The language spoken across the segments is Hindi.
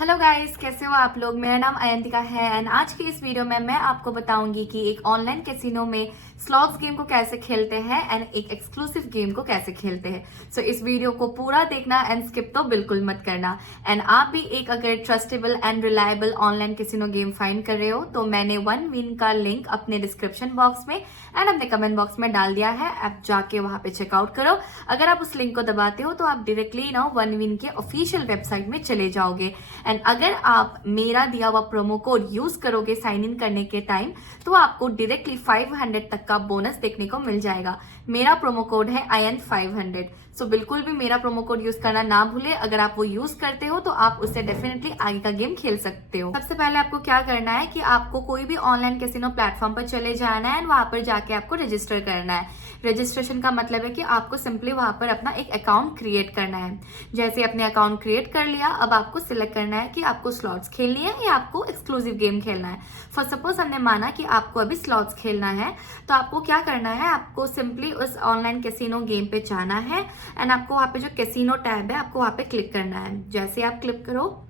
हेलो गाइस, कैसे हो आप लोग। मेरा नाम अयंतिका है एंड आज की इस वीडियो में मैं आपको बताऊंगी कि एक ऑनलाइन कैसीनो में स्लॉट्स गेम को कैसे खेलते हैं एंड एक एक्सक्लूसिव गेम को कैसे खेलते हैं। सो इस वीडियो को पूरा देखना एंड स्किप तो बिल्कुल मत करना। एंड आप भी एक अगर trustable and reliable online casino game find कर रहे हो तो मैंने वन विन का लिंक अपने डिस्क्रिप्शन बॉक्स में एंड अपने कमेंट बॉक्स में डाल दिया है। आप जाके वहां पे चेकआउट करो। अगर आप उस लिंक को दबाते हो तो आप डायरेक्टली ना वन विन के ऑफिशियल वेबसाइट में चले जाओगे एंड अगर आप मेरा दिया हुआ प्रोमो कोड यूज करोगे साइन इन करने के टाइम तो आपको डायरेक्टली 500 तक का बोनस देखने को मिल जाएगा। मेरा प्रोमो कोड है IN500। सो बिल्कुल भी मेरा प्रोमो कोड यूज करना ना भूले। अगर आप वो यूज करते हो तो आप उससे डेफिनेटली आगे का गेम खेल सकते हो। सबसे पहले आपको क्या करना है कि आपको कोई भी ऑनलाइन कैसीनो प्लेटफॉर्म पर चले जाना है एंड वहां पर जाके आपको रजिस्टर करना है। रजिस्ट्रेशन का मतलब है कि आपको सिंपली वहां पर अपना एक अकाउंट क्रिएट करना है। जैसे अपने अकाउंट क्रिएट कर लिया, अब आपको सिलेक्ट करना है कि आपको स्लॉट्स खेलनी है या आपको एक्सक्लूसिव गेम खेलना है। फॉर सपोज हमने माना कि आपको अभी स्लॉट्स खेलना है तो आपको क्या करना है, आपको सिंपली उस ऑनलाइन कैसीनो गेम पे जाना है एंड आपको वहां पे जो कैसीनो टैब है आपको वहां पे क्लिक करना है। जैसे आप क्लिक करो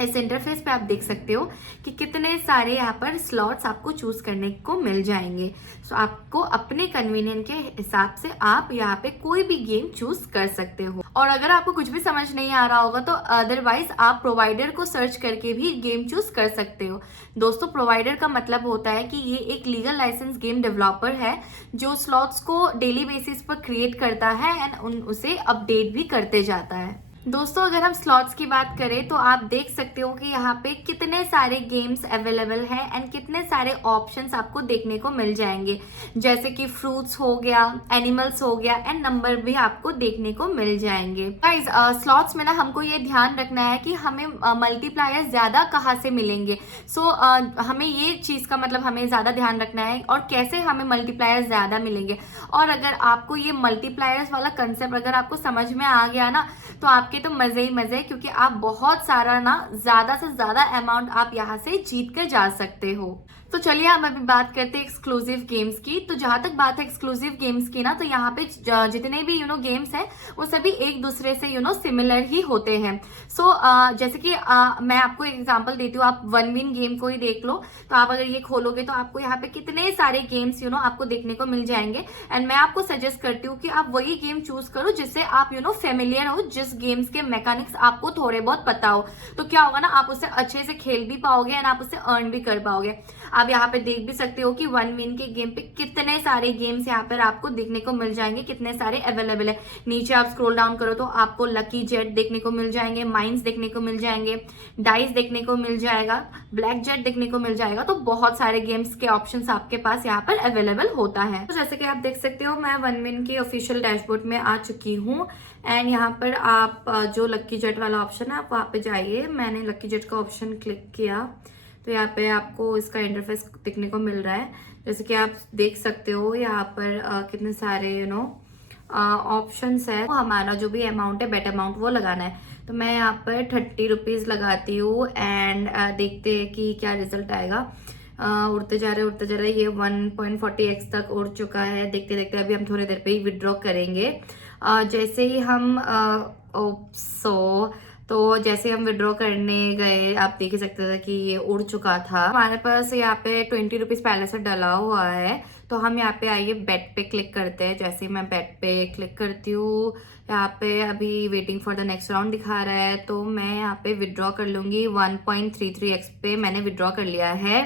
इस इंटरफेस पे आप देख सकते हो कि कितने सारे यहाँ पर स्लॉट्स आपको चूज करने को मिल जाएंगे। सो आपको अपने कन्वीनियंट के हिसाब से आप यहाँ पे कोई भी गेम चूज कर सकते हो। और अगर आपको कुछ भी समझ नहीं आ रहा होगा तो अदरवाइज आप प्रोवाइडर को सर्च करके भी गेम चूज कर सकते हो। दोस्तों, प्रोवाइडर का मतलब होता है कि ये एक लीगल लाइसेंस गेम डेवलपर है जो स्लॉट्स को डेली बेसिस पर क्रिएट करता है एंड उसे अपडेट भी करते जाता है। दोस्तों, अगर हम स्लॉट्स की बात करें तो आप देख सकते हो कि यहाँ पे कितने सारे गेम्स अवेलेबल हैं एंड कितने सारे ऑप्शंस आपको देखने को मिल जाएंगे। जैसे कि फ्रूट्स हो गया, एनिमल्स हो गया एंड नंबर भी आपको देखने को मिल जाएंगे। गाइस, स्लॉट्स में ना हमको ये ध्यान रखना है कि हमें मल्टीप्लायर्स ज्यादा कहाँ से मिलेंगे। सो हमें ये चीज का मतलब हमें ज्यादा ध्यान रखना है और कैसे हमें मल्टीप्लायर्स ज्यादा मिलेंगे। और अगर आपको ये मल्टीप्लायर्स वाला कंसेप्ट अगर आपको समझ में आ गया ना तो आपके तो मजे ही मजे, क्योंकि आप बहुत सारा ना ज्यादा से ज्यादा अमाउंट आप यहाँ से जीत कर जा सकते हो। तो चलिए हम अभी बात करते हैं एक्सक्लूसिव गेम्स की। तो जहां तक बात है एक्सक्लूसिव गेम्स की ना, तो यहाँ पे जितने भी गेम्स हैं वो सभी एक दूसरे से सिमिलर ही होते हैं। सो जैसे कि मैं आपको एक एग्जांपल देती हूँ। आप वन विन गेम को ही देख लो। तो आप अगर ये खोलोगे तो आपको यहाँ पे कितने सारे गेम्स आपको देखने को मिल जाएंगे एंड मैं आपको सजेस्ट करती हूँ कि आप वही गेम चूज करो जिससे आप फेमिलियर हो, जिस गेम्स के मैकेनिक्स आपको थोड़े बहुत पता हो। तो क्या होगा ना, आप उससे अच्छे से खेल भी पाओगे एंड आप उससे अर्न भी कर पाओगे। आप यहाँ पे देख भी सकते हो कि वन विन के गेम पे कितने सारे गेम्स यहाँ पर आपको देखने को मिल जाएंगे, कितने सारे अवेलेबल है। नीचे आप स्क्रॉल डाउन करो तो आपको लकी जेट देखने को मिल जाएंगे, माइंस देखने को मिल जाएंगे, डाइस देखने को मिल जाएगा, ब्लैक जेट देखने को मिल जाएगा। तो बहुत सारे गेम्स के ऑप्शंस आपके पास यहाँ पर अवेलेबल होता है। तो जैसे कि आप देख सकते हो मैं वन विन के ऑफिशियल डैशबोर्ड में आ चुकी हूँ एंड यहाँ पर आप जो लकी जेट वाला ऑप्शन है आप वहाँ पे जाइए। मैंने लकी जेट का ऑप्शन क्लिक किया तो यहाँ पे आपको इसका इंटरफेस दिखने को मिल रहा है। जैसे कि आप देख सकते हो यहाँ पर कितने सारे ऑप्शंस है। हमारा जो भी अमाउंट है, बेट अमाउंट, वो लगाना है। तो मैं यहाँ पर 30 रुपीज लगाती हूँ एंड देखते हैं कि क्या रिजल्ट आएगा। उड़ते जा रहे ये 1.40x तक उड़ चुका है। देखते देखते अभी हम थोड़ी देर पे ही विड्रॉ करेंगे। जैसे ही हम जैसे हम विड्रॉ करने गए आप देख सकते थे कि ये उड़ चुका था। हमारे पास यहाँ पे 20 रुपीज पहले से डला हुआ है। तो हम यहाँ पे आइए बेट पे क्लिक करते हैं। जैसे ही मैं बेट पे क्लिक करती हूँ यहाँ पे अभी waiting for the next round दिखा रहा है। तो मैं यहाँ पे विड्रॉ कर लूंगी। 1.33x पे मैंने विड्रॉ कर लिया है।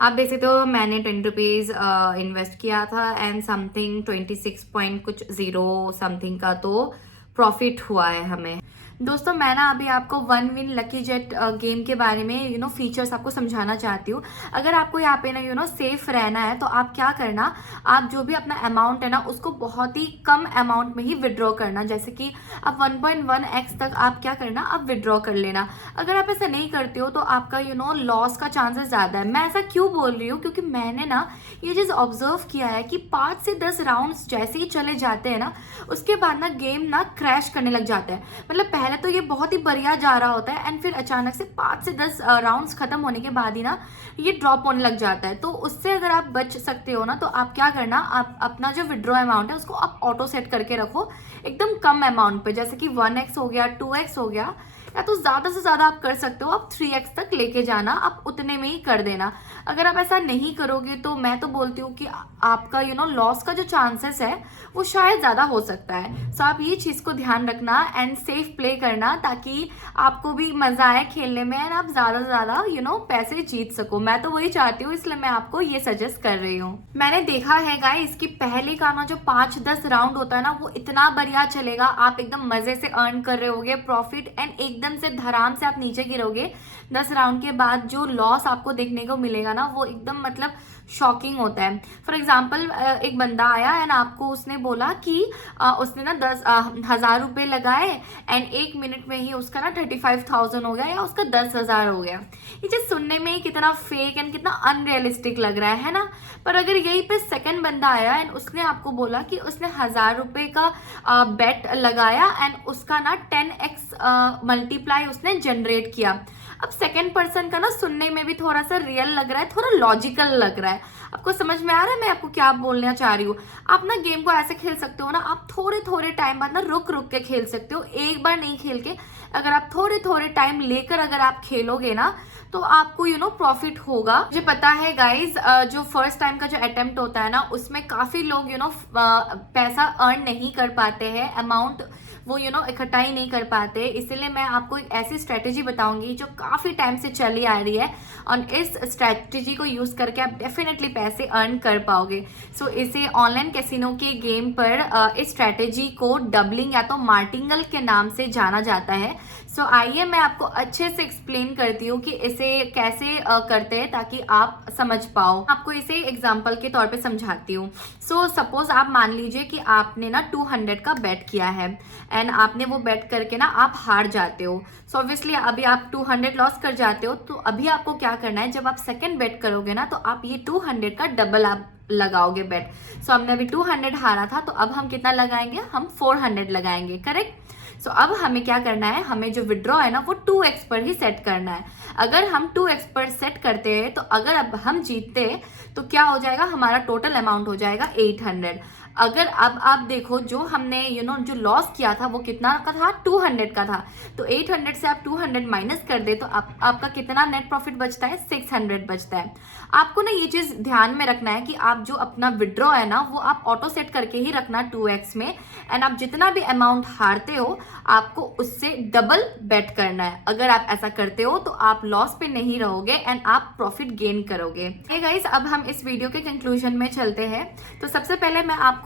आप देख सकते हो मैंने 20 रुपीज इन्वेस्ट किया था एंड समथिंग 26 पॉइंट कुछ 0 समथिंग का तो प्रॉफिट हुआ है हमें। दोस्तों, मैं ना अभी आपको one win lucky jet game के बारे में फीचर्स आपको समझाना चाहती हूँ। अगर आपको यहाँ पे ना सेफ रहना है तो आप क्या करना, आप जो भी अपना अमाउंट है ना उसको बहुत ही कम अमाउंट में ही विड्रॉ करना। जैसे कि आप 1.1x तक आप क्या करना, आप विड्रॉ कर लेना। अगर आप ऐसा नहीं करते हो तो आपका लॉस का चांसेस ज्यादा है। मैं ऐसा क्यों बोल रही हूँ, क्योंकि मैंने ना ये चीज ऑब्जर्व किया है कि 5 से 10 राउंड्स जैसे ही चले जाते हैं ना उसके बाद ना गेम ना क्रैश करने लग जाता है। मतलब पहले तो ये बहुत ही बढ़िया जा रहा होता है एंड फिर अचानक से 5 से 10 राउंड्स खत्म होने के बाद ही ना ये ड्रॉप होने लग जाता है। तो उससे अगर आप बच सकते हो ना तो आप क्या करना, आप अपना जो विड्रॉ अमाउंट है उसको आप ऑटो सेट करके रखो एकदम कम अमाउंट पे। जैसे कि 1x हो गया, 2x हो गया, या तो ज्यादा से ज्यादा आप कर सकते हो, आप 3x तक लेके जाना, आप उतने में ही कर देना। अगर आप ऐसा नहीं करोगे तो मैं तो बोलती हूँ कि आपका लॉस का जो चांसेस है वो शायद ज्यादा हो सकता है। सो आप ये चीज को ध्यान रखना एंड सेफ प्ले करना, ताकि आपको भी मजा आए खेलने में एंड आप ज्यादा से ज्यादा पैसे जीत सको। मैं तो वही चाहती हूँ, इसलिए मैं आपको ये सजेस्ट कर रही हूँ। मैंने देखा है गाइस, इसकी पहले का ना जो 5-10 राउंड होता है ना, वो इतना बढ़िया चलेगा, आप एकदम मजे से अर्न कर रहे होगे प्रॉफिट एंड एकदम से धड़ाम से आप नीचे गिरोगे। 10 राउंड के बाद जो लॉस आपको देखने को मिलेगा ना, वो एकदम मतलब शॉकिंग होता है। फॉर एग्जाम्पल एक बंदा आया एंड आपको उसने बोला कि उसने ना 10,000 रुपये लगाए एंड 1 मिनट में ही उसका ना 35,000 हो गया या उसका 10,000 हो गया। ये चीज सुनने में ही कितना फेक एंड कितना अनरियलिस्टिक लग रहा है ना। पर अगर यहीं पे सेकंड बंदा आया एंड उसने आपको बोला कि उसने 1,000 रुपये का बेट लगाया एंड उसका ना 10x मल्टीप्लाई उसने जनरेट किया। अब सेकंड पर्सन का ना सुनने में भी थोड़ा सा रियल लग रहा है, थोड़ा लॉजिकल लग रहा है। आपको समझ में आ रहा है मैं आपको क्या बोलना चाह रही हूँ? आप ना गेम को ऐसे खेल सकते हो ना, आप थोड़े थोड़े टाइम बाद ना रुक रुक के खेल सकते हो, एक बार नहीं खेल के। अगर आप थोड़े थोड़े टाइम लेकर अगर आप खेलोगे ना, तो आपको प्रॉफिट होगा। मुझे पता है गाइज, जो फर्स्ट टाइम का जो अटेम्प्ट होता है ना, उसमें काफी लोग पैसा अर्न नहीं कर पाते हैं, अमाउंट वो इकट्ठा ही नहीं कर पाते। इसीलिए मैं आपको एक ऐसी स्ट्रेटेजी बताऊंगी जो काफी टाइम से चली आ रही है, और इस स्ट्रेटेजी को यूज करके आप डेफिनेटली पैसे अर्न कर पाओगे। सो इसे ऑनलाइन कैसीनो के गेम पर इस स्ट्रेटेजी को डबलिंग या तो मार्टिंगल के नाम से जाना जाता है। सो आइए मैं आपको अच्छे से एक्सप्लेन करती हूँ कि इसे कैसे करते हैं, ताकि आप समझ पाओ। आपको इसे एग्जाम्पल के तौर पे समझाती हूँ। सो सपोज आप मान लीजिए कि आपने ना 200 का बेट किया है एंड आपने वो बेट करके ना आप हार जाते हो। सो ऑब्वियसली अभी आप 200 लॉस कर जाते हो। तो अभी आपको क्या करना है, जब आप सेकंड बेट करोगे ना, तो आप ये 200 का डबल आप लगाओगे बेट। सो हमने अभी 200 हारा था, तो अब हम कितना लगाएंगे, हम 400 लगाएंगे, करेक्ट। सो अब हमें क्या करना है, हमें जो विड्रॉ है ना वो 2x पर ही सेट करना है। अगर हम 2x पर सेट करते हैं, तो अगर अब हम जीतते हैं तो क्या हो जाएगा, हमारा टोटल अमाउंट हो जाएगा 800। अगर अब आप देखो, जो हमने जो लॉस किया था वो कितना का था, 200 का था। तो 800 से आप 200 माइनस कर दे तो आपका कितना नेट प्रॉफिट बचता है, 600 बचता है। आपको ना ये चीज ध्यान में रखना है कि आप जो अपना विड्रॉ है ना, वो आप ऑटो सेट करके ही रखना 2x में, एंड आप जितना भी अमाउंट हारते हो आपको उससे डबल बेट करना है। अगर आप ऐसा करते हो तो आप लॉस पे नहीं रहोगे एंड आप प्रॉफिट गेन करोगे। हे गाइस, अब हम इस वीडियो के कंक्लूजन में चलते हैं। तो सबसे पहले मैं आपको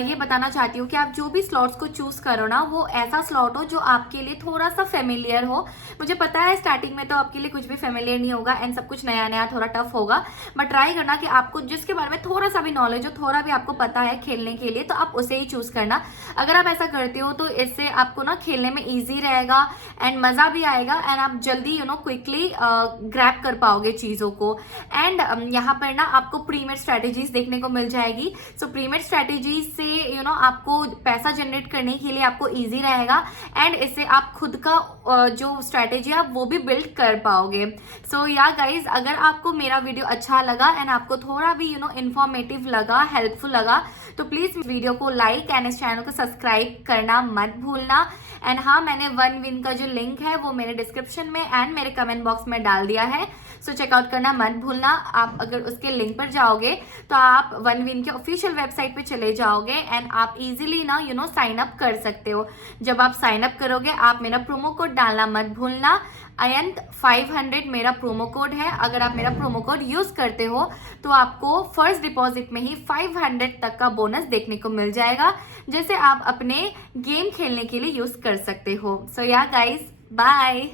ये बताना चाहती हूँ कि आप जो भी स्लॉट्स को चूज करो ना, वो ऐसा स्लॉट हो जो आपके लिए थोड़ा सा फेमिलियर हो। मुझे पता है स्टार्टिंग में तो आपके लिए कुछ भी फेमिलियर नहीं होगा एंड सब कुछ नया नया थोड़ा टफ होगा, बट ट्राई करना कि आपको जिसके बारे में थोड़ा सा भी नॉलेज हो, थोड़ा भी आपको पता है खेलने के लिए, तो आप उसे ही चूज करना। अगर आप ऐसा करते हो तो इससे आपको ना खेलने में ईजी रहेगा एंड मजा भी आएगा एंड आप जल्दी क्विकली ग्रैब कर पाओगे चीजों को। एंड यहाँ पर ना आपको प्रीमेड स्ट्रेटेजीज देखने को मिल जाएगी। सो प्रीमेड स्ट्रेटेजी से आपको पैसा जनरेट करने के लिए आपको इजी रहेगा एंड इससे आप खुद का जो स्ट्रेटेजी है वो भी बिल्ड कर पाओगे। सो या गाइज, अगर आपको मेरा वीडियो अच्छा लगा एंड आपको थोड़ा भी इंफॉर्मेटिव लगा, हेल्पफुल लगा, तो प्लीज वीडियो को लाइक एंड इस चैनल को सब्सक्राइब करना मत भूलना। एंड हाँ, मैंने वन विन का जो लिंक है वो मेरे डिस्क्रिप्शन में एंड मेरे कमेंट बॉक्स में डाल दिया है। सो चेकआउट करना मत भूलना। आप अगर उसके लिंक पर जाओगे तो आप वन विन के ऑफिशियल वेबसाइट पे चले जाओगे एंड आप इजीली ना साइन अप कर सकते हो। जब आप साइन अप करोगे आप मेरा प्रोमो कोड डालना मत भूलना। अयंत 500 मेरा प्रोमो कोड है। अगर आप मेरा प्रोमो कोड यूज करते हो तो आपको फर्स्ट डिपॉजिट में ही 500 तक का बोनस देखने को मिल जाएगा, जैसे आप अपने गेम खेलने के लिए यूज कर सकते हो। सो या गाइस, बाय।